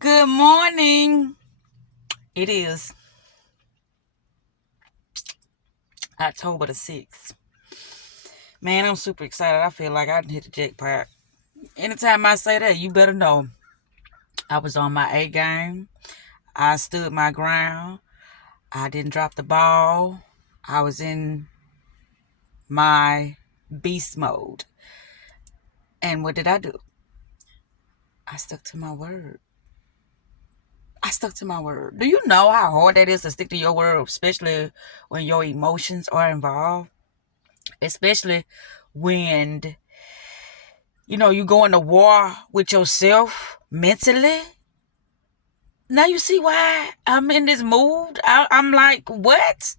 Good morning. It is October the 6th. Man, I'm super excited. I feel like I done hit the jackpot. Anytime I say that, you better know I was on my A game. I stood my ground. I didn't drop the ball. I was in my beast mode. And what did I do? I stuck to my word. I stuck to my word. Do you know how hard that is to stick to your word, especially when your emotions are involved? Especially when you go into war with yourself mentally. Now you see why I'm in this mood. I'm like, what?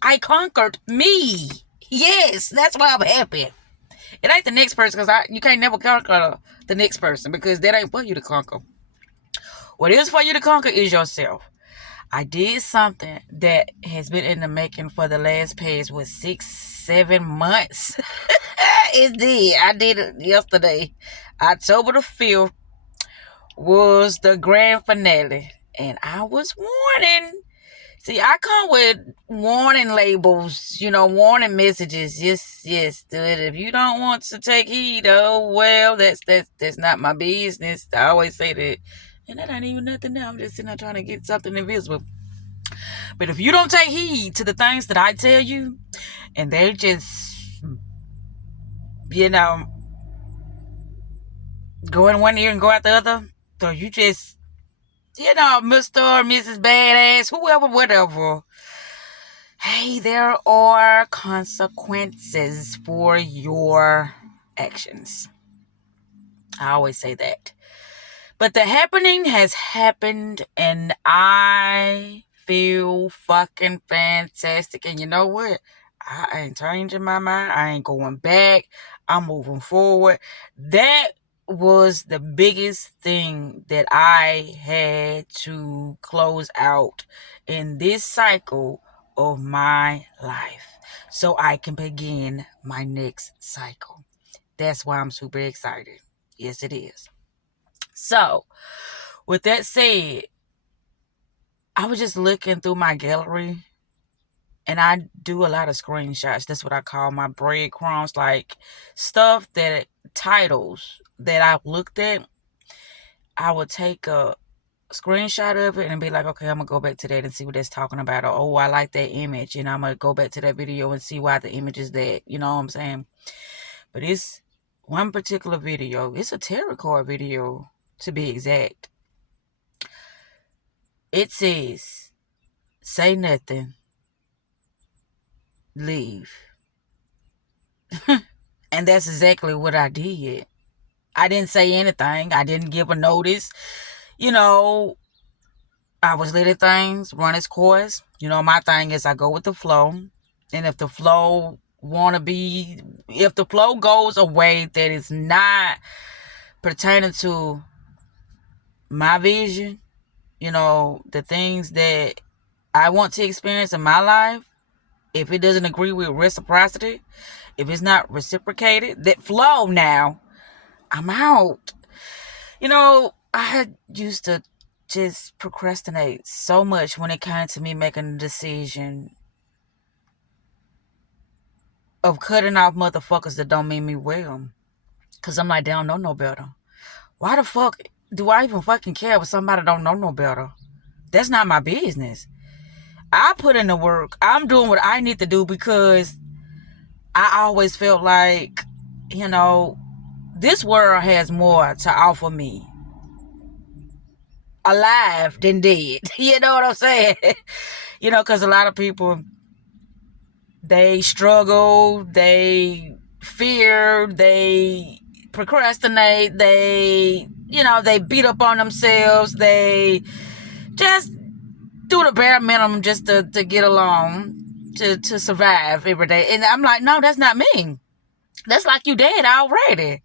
I conquered me. Yes, that's why I'm happy. It ain't the next person, because you can't never conquer the next person, because that ain't for you to conquer. What is for you to conquer is yourself. I did something that has been in the making for the last past, 6-7 months. I did it yesterday. October the 5th was the grand finale. And I was warning. See, I come with warning labels, warning messages. Yes, do it. If you don't want to take heed, oh well, that's not my business. I always say that. And that ain't even nothing now. I'm just sitting there trying to get something invisible. But if you don't take heed to the things that I tell you, and they just, you know, go in one ear and go out the other, so you just, Mr. or Mrs. Badass, whoever, whatever. Hey, there are consequences for your actions. I always say that. But the happening has happened, and I feel fucking fantastic. And you know what? I ain't changing my mind. I ain't going back. I'm moving forward. That was the biggest thing that I had to close out in this cycle of my life, so I can begin my next cycle. That's why I'm super excited. Yes, it is. So, with that said, I was just looking through my gallery, and I do a lot of screenshots. That's what I call my breadcrumbs, like titles that I've looked at. I would take a screenshot of it and be like, okay, I'm gonna go back to that and see what that's talking about. Or, oh, I like that image, and I'm gonna go back to that video and see why the image is that. You know what I'm saying? But it's one particular video. It's a tarot card video, to be exact. It says, say nothing, leave. And that's exactly what I did. I didn't say anything. I didn't give a notice. I was letting things run its course. My thing is I go with the flow. And if the flow goes a way that is not pertaining to my vision, the things that I want to experience in my life, if it doesn't agree with reciprocity, if it's not reciprocated, that flow now, I'm out. I used to just procrastinate so much when it came to me making a decision of cutting off motherfuckers that don't mean me well. Because I'm like, they don't know no better. Why the fuck do I even fucking care if somebody don't know no better? That's not my business. I put in the work. I'm doing what I need to do, because I always felt like, this world has more to offer me alive than dead. You know what I'm saying? Because a lot of people, they struggle, they fear, they procrastinate, they beat up on themselves, they just do the bare minimum just to get along, to survive every day. And I'm like, no, that's not me. That's like you dead already.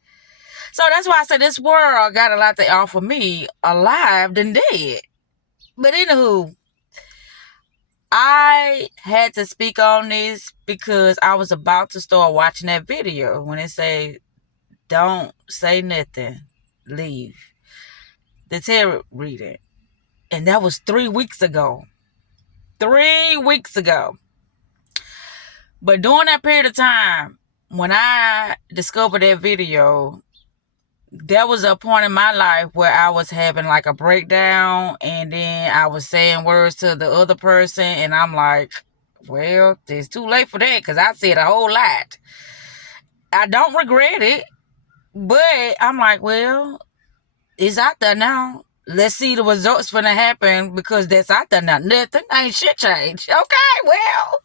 So that's why I say this world got a lot to offer me alive than dead. But anywho, I had to speak on this because I was about to start watching that video when it say, don't say nothing, leave. the tarot reading. And that was 3 weeks ago. 3 weeks ago. But during that period of time, when I discovered that video, there was a point in my life where I was having like a breakdown, and then I was saying words to the other person, and I'm like, well, it's too late for that because I said a whole lot. I don't regret it, but I'm like, well, it's out there now. Let's see the results for that happen because that's out there now. Nothing ain't shit changed. Okay, well,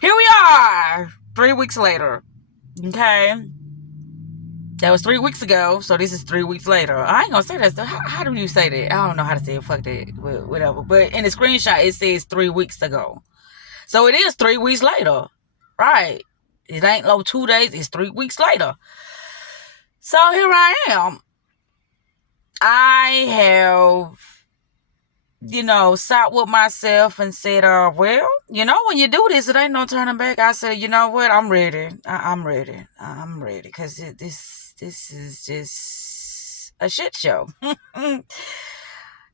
here we are 3 weeks later. Okay. That was 3 weeks ago, so this is 3 weeks later. I ain't gonna say that. So how do you say that? I don't know how to say it. Fuck that. Whatever. But in the screenshot, it says 3 weeks ago. So it is 3 weeks later. Right. It ain't no 2 days. It's 3 weeks later. So here I am. I have, sat with myself and said, well, when you do this, it ain't no turning back. I said, you know what? I'm ready. I'm ready. I'm ready. Because this is just a shit show.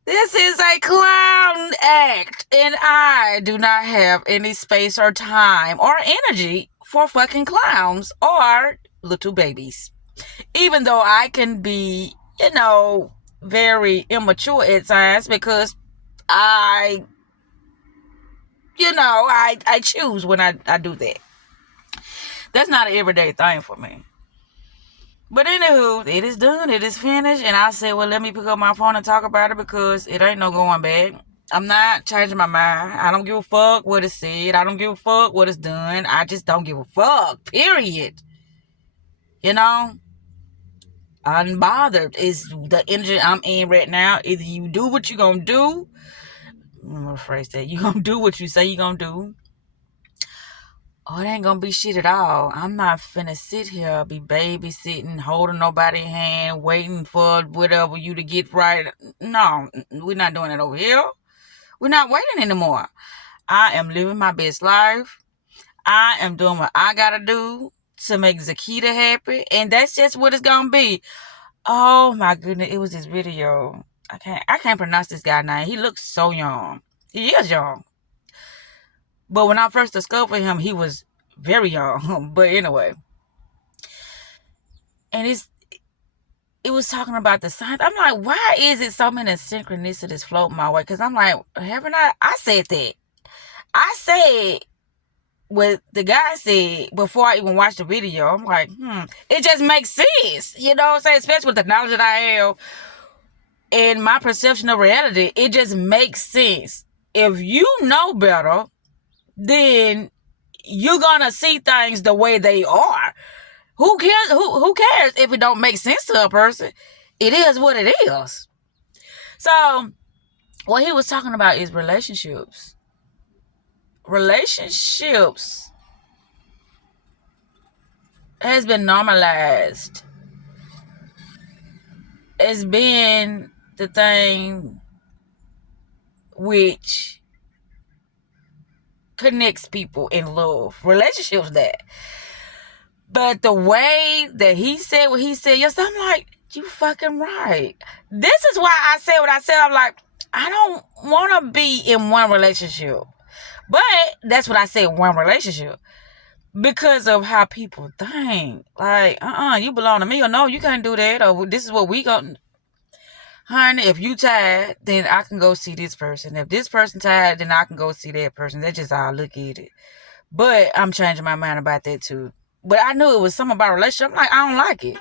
This is a clown act. And I do not have any space or time or energy for fucking clowns or little babies. Even though I can be, very immature at times because I choose when I do that. That's not an everyday thing for me. But anywho, it is done. It is finished. And I said, well, let me pick up my phone and talk about it because it ain't no going back. I'm not changing my mind. I don't give a fuck what is said. I don't give a fuck what is done. I just don't give a fuck. Period. Unbothered is the energy I'm in right now. Either you do what you gonna do. I'm gonna phrase that. You gonna do what you say you gonna do. Oh, it ain't gonna be shit at all. I'm not finna sit here, be babysitting, holding nobody's hand, waiting for whatever you to get right. No, we're not doing it over here. We're not waiting anymore. I am living my best life. I am doing what I gotta do to make Zakita happy, and that's just what it's gonna be. Oh my goodness, it was this video. I can't pronounce this guy's name. He looks so young. He is young. But when I first discovered him, he was very young. But anyway. And it was talking about the signs. I'm like, why is it so many synchronicities floating my way? Because I'm like, haven't I said that. I said what the guy said before I even watched the video. I'm like, it just makes sense. You know what I'm saying? Especially with the knowledge that I have and my perception of reality, it just makes sense. If you know better, then you're gonna see things the way they are. Who cares? Who cares if it don't make sense to a person? It is what it is. So what he was talking about is relationships. Relationships has been normalized. It's been the thing which connects people in love. Relationships that. But the way that he said what he said, yes, I'm like, you fucking right. This is why I said what I said. I'm like, I don't want to be in one relationship. But that's what I said, one relationship. Because of how people think. Like, you belong to me, or no, you can't do that, or this is what we got. Honey, if you tired, then I can go see this person. If this person tired, then I can go see that person. That's just how I look at it. But I'm changing my mind about that too. But I knew it was something about relationship. I'm like, I don't like it.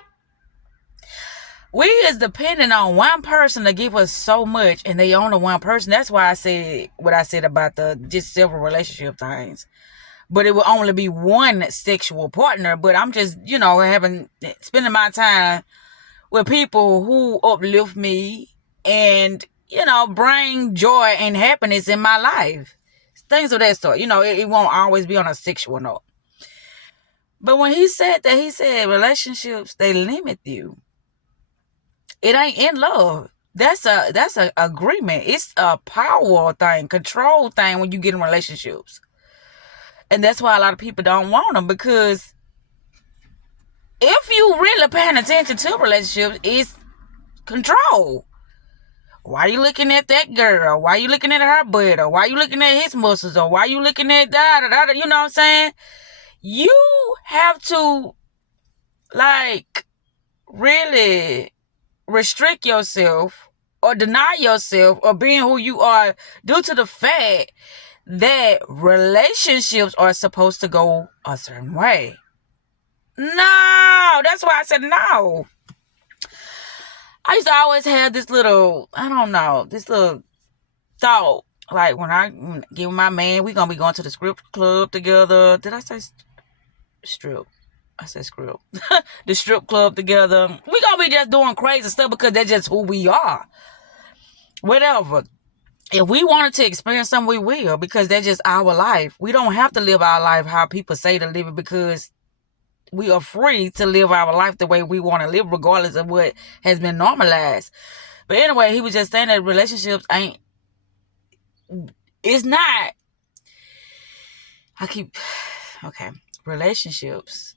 We is depending on one person to give us so much, and they own the one person. That's why I said what I said about the just several relationship things. But it will only be one sexual partner. But I'm just, spending my time with people who uplift me and, bring joy and happiness in my life. Things of that sort. It won't always be on a sexual note. But when he said that, he said relationships, they limit you. It ain't in love. That's a agreement. It's a power thing, control thing when you get in relationships. And that's why a lot of people don't want them, because if you really paying attention to relationships, it's control. Why you looking at that girl? Why you looking at her butt? Or why you looking at his muscles? Or why you looking at that? You know what I'm saying? You have to, like, really restrict yourself or deny yourself or being who you are due to the fact that relationships are supposed to go a certain way. No, that's why I said no. I used to always have this little, I don't know, this little thought. Like when I get with my man, we gonna be going to the strip club together. Did I say strip? I said strip. The strip club together. We gonna be just doing crazy stuff because that's just who we are. Whatever. If we wanted to experience something, we will, because that's just our life. We don't have to live our life how people say to live it, because we are free to live our life the way we want to live, regardless of what has been normalized. But anyway, he was just saying that relationships ain't, it's not, okay, relationships,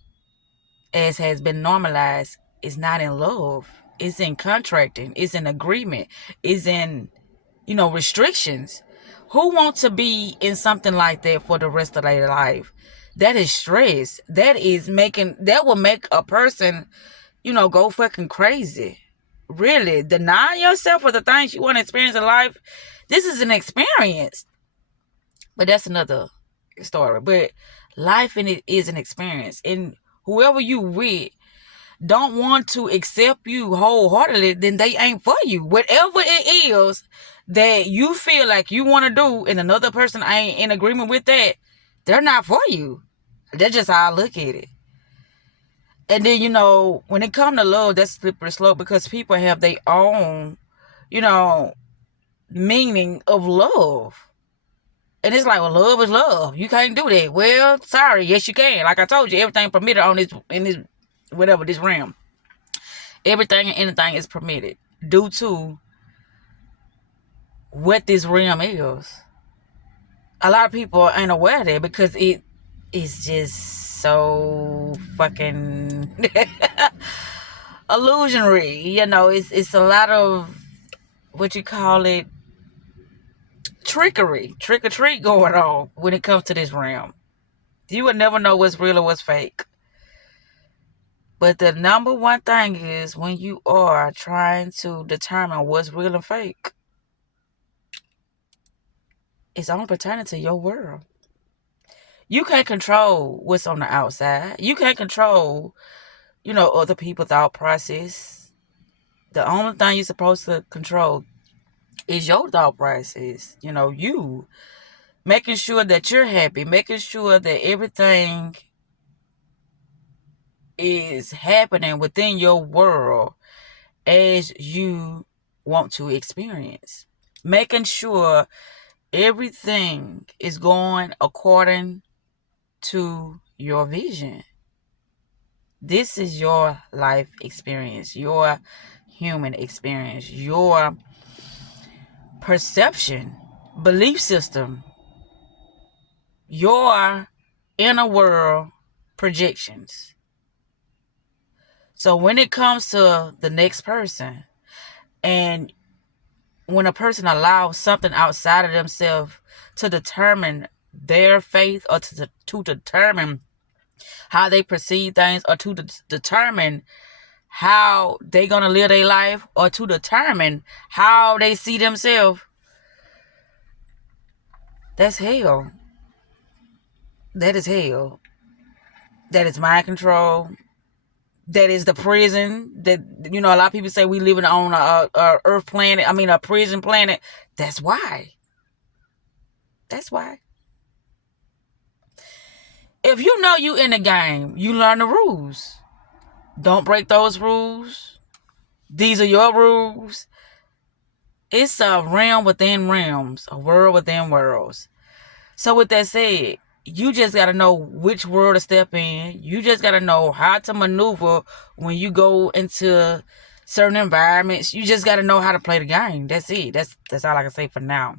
as has been normalized, is not in love. It's in contracting. It's in agreement. It's in, restrictions. Who wants to be in something like that for the rest of their life? That is stress. That will make a person, go fucking crazy. Really, deny yourself for the things you want to experience in life. This is an experience. But that's another story. But life in it is an experience. And whoever you with don't want to accept you wholeheartedly, then they ain't for you. Whatever it is that you feel like you want to do and another person ain't in agreement with that, they're not for you. That's just how I look at it. And then, when it comes to love, that's slippery slope, because people have their own, meaning of love. And it's like, well, love is love. You can't do that. Well, sorry. Yes, you can. Like I told you, everything permitted in this realm. Everything and anything is permitted due to what this realm is. A lot of people ain't aware of that because it is just so fucking illusionary. It's a lot of, what you call it, trickery, trick or treat going on when it comes to this realm. You would never know what's real or what's fake. But the number one thing is, when you are trying to determine what's real and fake, it's only pertaining to your world. You can't control what's on the outside. You can't control, other people's thought process. The only thing you're supposed to control is your thought process. You making sure that you're happy, making sure that everything is happening within your world as you want to experience. Making sure everything is going according to your vision. This is your life experience, your human experience, your perception, belief system, your inner world projections. So when it comes to the next person, and when a person allows something outside of themselves to determine their faith, or to determine how they perceive things, or to determine how they gonna live their life, or to determine how they see themselves, that's hell. That is hell. That is mind control. That is the prison. That, a lot of people say we living on a earth planet. I mean, a prison planet. That's why. That's why. If you know you in the game, you learn the rules. Don't break those rules. These are your rules. It's a realm within realms, a world within worlds. So with that said, you just got to know which world to step in. You just got to know how to maneuver when you go into certain environments. You just got to know how to play the game. That's it. That's all I can say for now.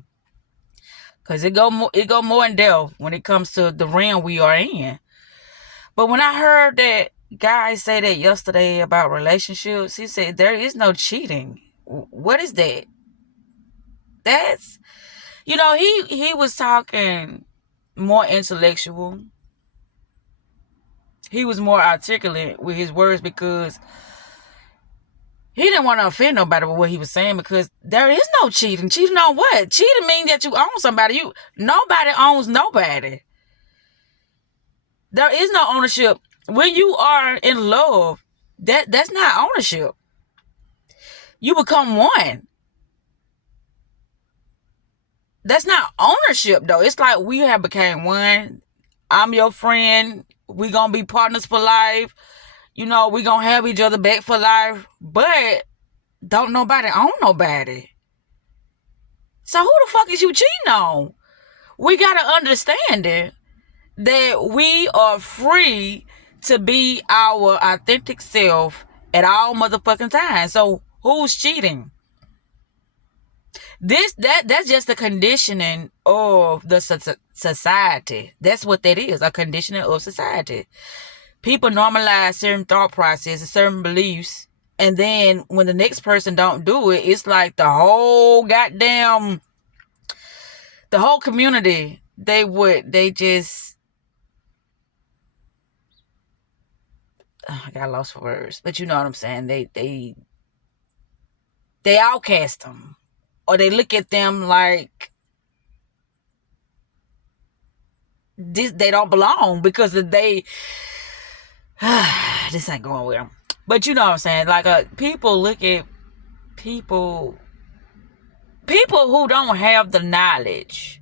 Because it go more in depth when it comes to the realm we are in. But when I heard that guy say that yesterday about relationships, he said there is no cheating. What is that? that's, he was talking more intellectual. He was more articulate with his words because he didn't want to offend nobody with what he was saying, because there is no cheating. Cheating on what? Cheating means that you own somebody. Nobody owns nobody. There is no ownership. When you are in love, that's not ownership. You become one. That's not ownership, though. It's like we have became one. I'm your friend. We gonna be partners for life. We gonna have each other back for life. But don't nobody own nobody. So who the fuck is you cheating on? We gotta understand it, that we are free to be our authentic self at all motherfucking times. So who's cheating? That's just the conditioning of the society. That's what that is, a conditioning of society. People normalize certain thought processes, certain beliefs, and then when the next person don't do it, it's like the whole community, they just, I got lost for words, but you know what I'm saying. They outcast them, or they look at them like they don't belong because they this ain't going well. But you know what I'm saying. Like people look at people who don't have the knowledge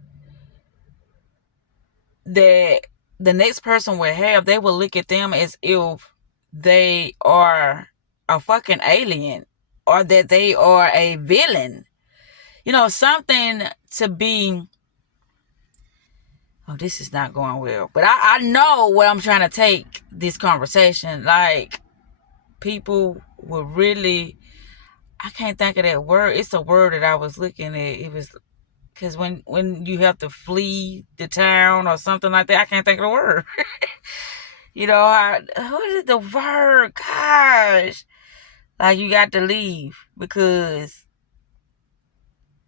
that the next person will have. They will look at them as if they are a fucking alien, or that they are a villain. Something to be. Oh, this is not going well. But I know where I'm trying to take this conversation. Like, people will really, I can't think of that word. It's a word that I was looking at. It was, because when you have to flee the town or something like that, I can't think of the word. What is the word? Gosh. Like, you got to leave because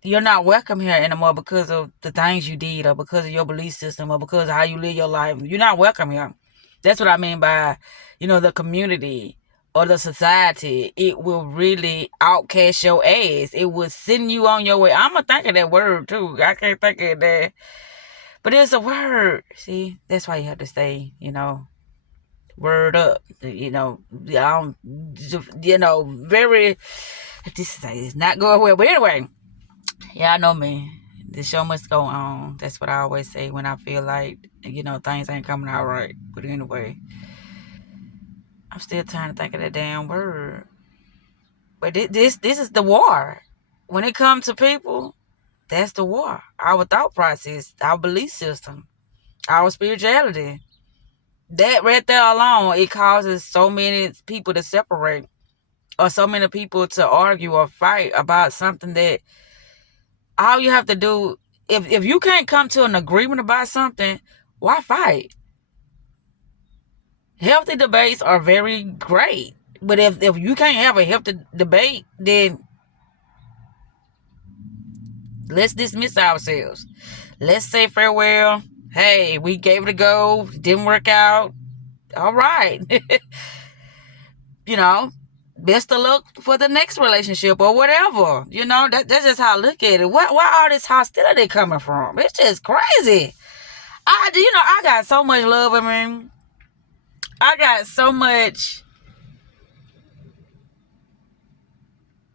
you're not welcome here anymore because of the things you did, or because of your belief system, or because of how you live your life. You're not welcome here. That's what I mean by, the community or the society. It will really outcast your ass. It will send you on your way. I'm going to think of that word too. I can't think of that. But it's a word. See, that's why you have to stay, word up. Very, this is not going well. But anyway, yeah, I know me. The show must go on. That's what I always say when I feel like, things ain't coming out right. But anyway, I'm still trying to think of that damn word. But this is the war. When it comes to people, that's the war. Our thought process, our belief system, our spirituality. That right there alone, it causes so many people to separate, or so many people to argue or fight about something that all you have to do, if you can't come to an agreement about something, why fight? Healthy debates are very great. But if you can't have a healthy debate, then let's dismiss ourselves. Let's say farewell. Hey, we gave it a go. Didn't work out. All right. Best of luck for the next relationship or whatever. That's just how I look at it. Where all this hostility coming from? It's just crazy. I got so much love in me. I got so much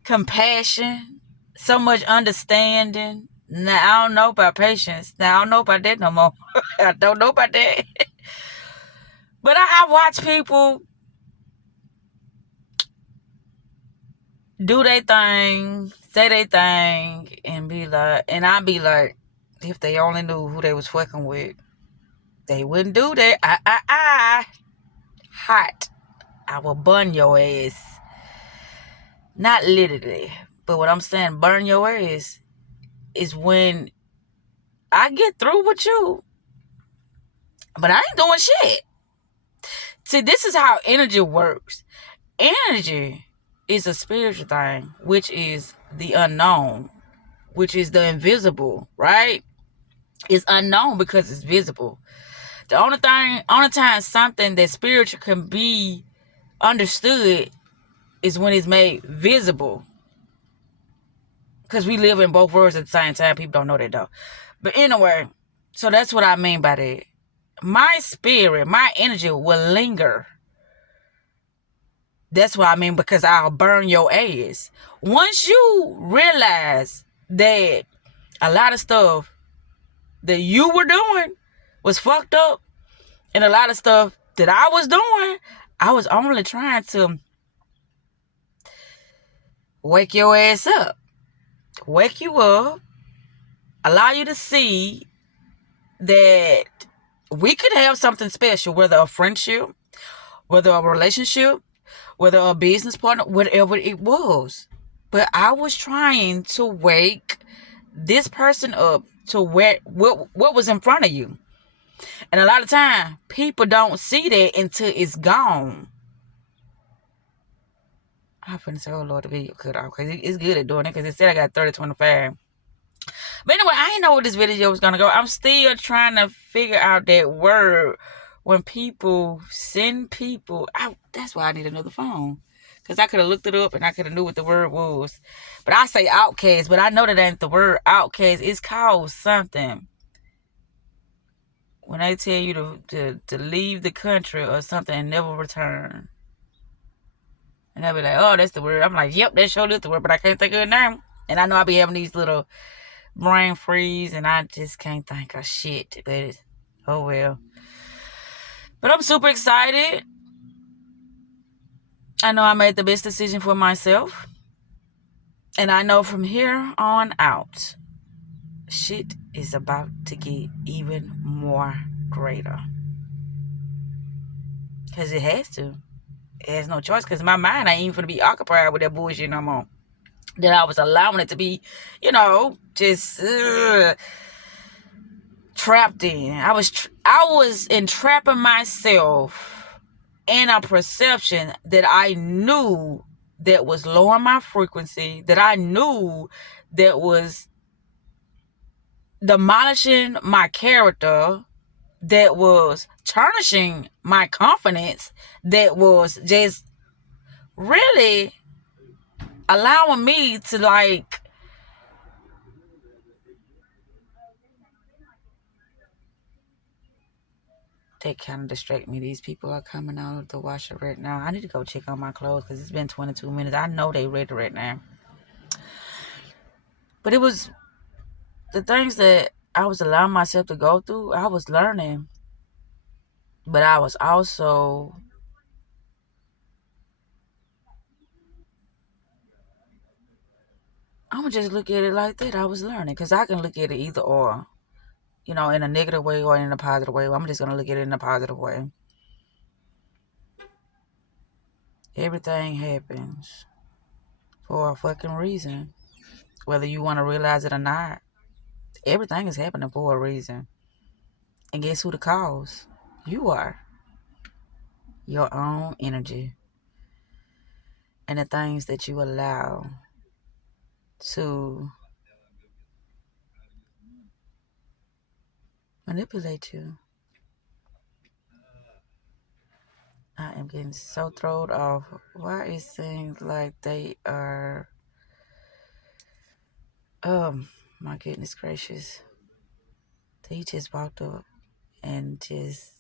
compassion, so much understanding. Now, I don't know about patience. Now, I don't know about that no more. I don't know about that. But I watch people do their thing, say their thing, and I be like, if they only knew who they was fucking with, they wouldn't do that. Hot. I will burn your ass. Not literally, but what I'm saying, burn your ass, is when I get through with you, but I ain't doing shit. See, this is how energy works. Energy is a spiritual thing, which is the unknown. which is the invisible, right? It's unknown because it's visible. The only time something that spiritual can be understood is when it's made visible. Because we live in both worlds at the same time. People don't know that though. But anyway, so that's what I mean by that. My spirit, my energy will linger. That's what I mean, because I'll burn your ass. Once you realize that a lot of stuff that you were doing was fucked up, and a lot of stuff that I was doing, I was only trying to wake your ass up. Wake you up. Allow you to see that we could have something special, whether a friendship, whether a relationship, whether a business partner, whatever it was. But I was trying to wake this person up to what was in front of you. And a lot of time, people don't see that until it's gone. I'm finna say, oh Lord, the video cut off, because it's good at doing it, because it said I got 30-25. But anyway, I didn't know where this video was going to go. I'm still trying to figure out that word when people send people out. That's why I need another phone, because I could have looked it up and I could have knew what the word was. But I say outcast, but I know that ain't the word outcast. It's called something. When they tell you to leave the country or something and never return. And they'll be like, oh, that's the word. I'm like, yep, that sure is the word, but I can't think of it now. And I know I be having these little brain freeze and I just can't think of shit. But oh well. But I'm super excited. I know I made the best decision for myself. And I know from here on out, shit is about to get even more greater. Because it has to. It has no choice, because my mind ain't even going to be occupied with that bullshit no more. That I was allowing it to be, just trapped in. I was entrapping myself in a perception that I knew that was lowering my frequency, that I knew that was demolishing my character, that was tarnishing my confidence, that was just really allowing me to that kind of distract me. These people are coming out of the washer right now. I need to go check on my clothes because it's been 22 minutes. I know they ready right now. But it was the things that I was allowing myself to go through. I was learning. But I was also I'm going to just look at it like that. I was learning, because I can look at it either or, in a negative way or in a positive way. I'm just going to look at it in a positive way. Everything happens for a fucking reason. Whether you want to realize it or not, everything is happening for a reason. And guess who the cause? You are. Your own energy. And the things that you allow to manipulate you. I am getting so thrown off. Why it seems like they are... my goodness gracious. He just walked up and just...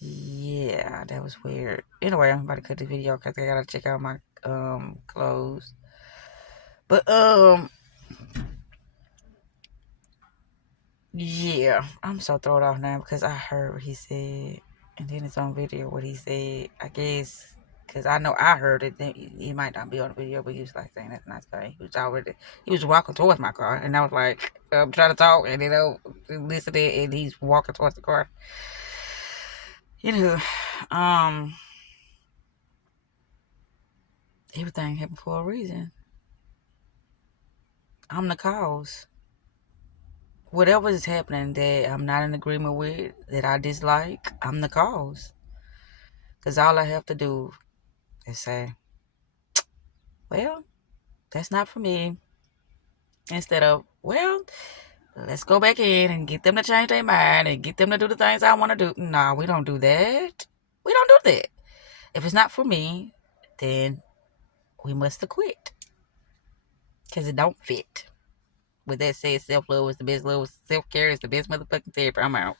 yeah, that was weird. Anyway, I'm about to cut the video because I gotta check out my clothes. But yeah, I'm so thrown off now because I heard what he said, and then it's on video what he said. I guess because I know I heard it. Then he might not be on the video, but he was like saying that's not good. He was walking towards my car, and I was like, I'm trying to talk, and listening, and he's walking towards the car. Everything happened for a reason. I'm the cause. Whatever is happening that I'm not in agreement with, that I dislike, I'm the cause. Because all I have to do is say, well, that's not for me. Instead of, well, let's go back in and get them to change their mind and get them to do the things I want to do. No, we don't do that. We don't do that. If it's not for me, then we must acquit. Because it don't fit. With that said, self-love is the best love. Self-care is the best motherfucking therapy. I'm out.